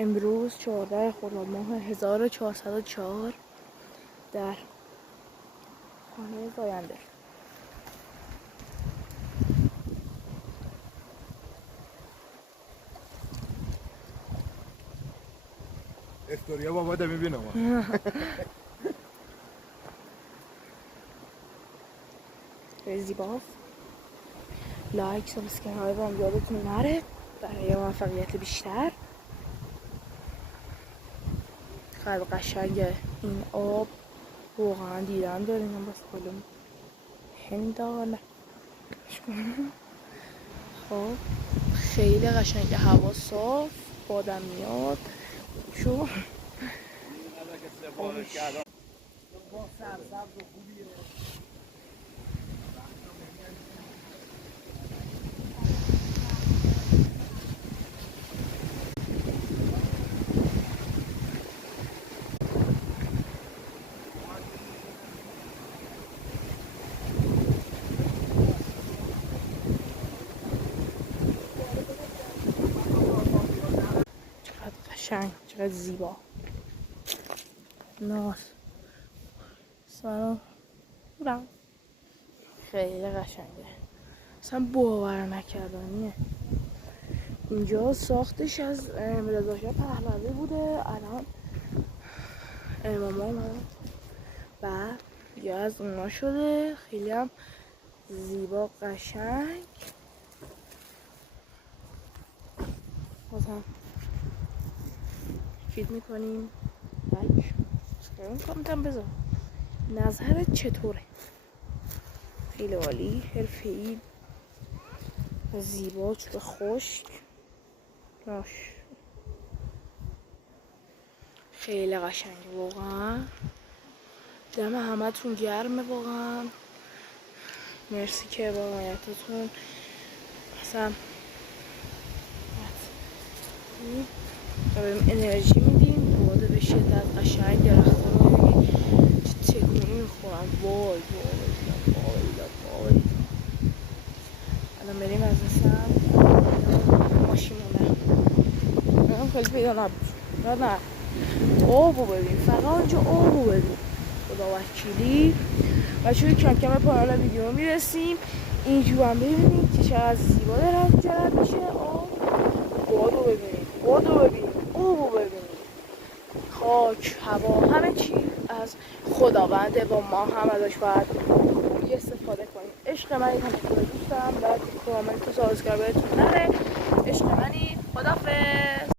امروز 14 خرداد ماه 1404 در خانه زاینده. استوریا بابا ده میبینم. خیلی زیباست. لایک سابسکرایب هم یادتون نره برای موفقیت بیشتر. خیلی قشنگه این آب، واقعا دیدن داریم. من بس کلم هندانه. خب خیلی قشنگه، هوا صاف، بادم میاد. شو چقدر قشنگ، چقدر زیبا. ناس سلام بودم. خیلی قشنگه، اصلا باور نکردنیه. اینجا ساختش از رضا شاه پهلوی بوده، الان امام اومدن و یا از اونا شده. خیلی هم زیبا قشنگ. بازم فیلم میکنیم، لایک سابسکرایب کامنت هم بذار. نظرت چطوره؟ خیلی عالی، حرفه‌ای و زیبا، چوب خشک ناش. خیلی قشنگه واقعا. دم همتون گرمه واقعا. مرسی که با حمایتتون مثلا بهم انرژی میدین. باده به شدت قشنگ، درختا رو میبینی چه تکونی میخورن. وای الان بریم از سمت ماشین هم خیلی پیدا نبود. نه آبو ببین، فقط اونجا آبو ببین. خدا وکیلی. بچه‌ها کم کم به پایان ویدیو میرسیم. اینجور هم ببینید که چقدر زیبا داره جرد میشه آب. بادو ببینید، آبو ببینید. خاک، هوا، همه چی از خداونده و ما هم ازش باید استفاده کنیم. عشق منید، همه دوست دارم. لایک و کامنت و سابسکرایبتون نره. عشق منید. خداحافظ.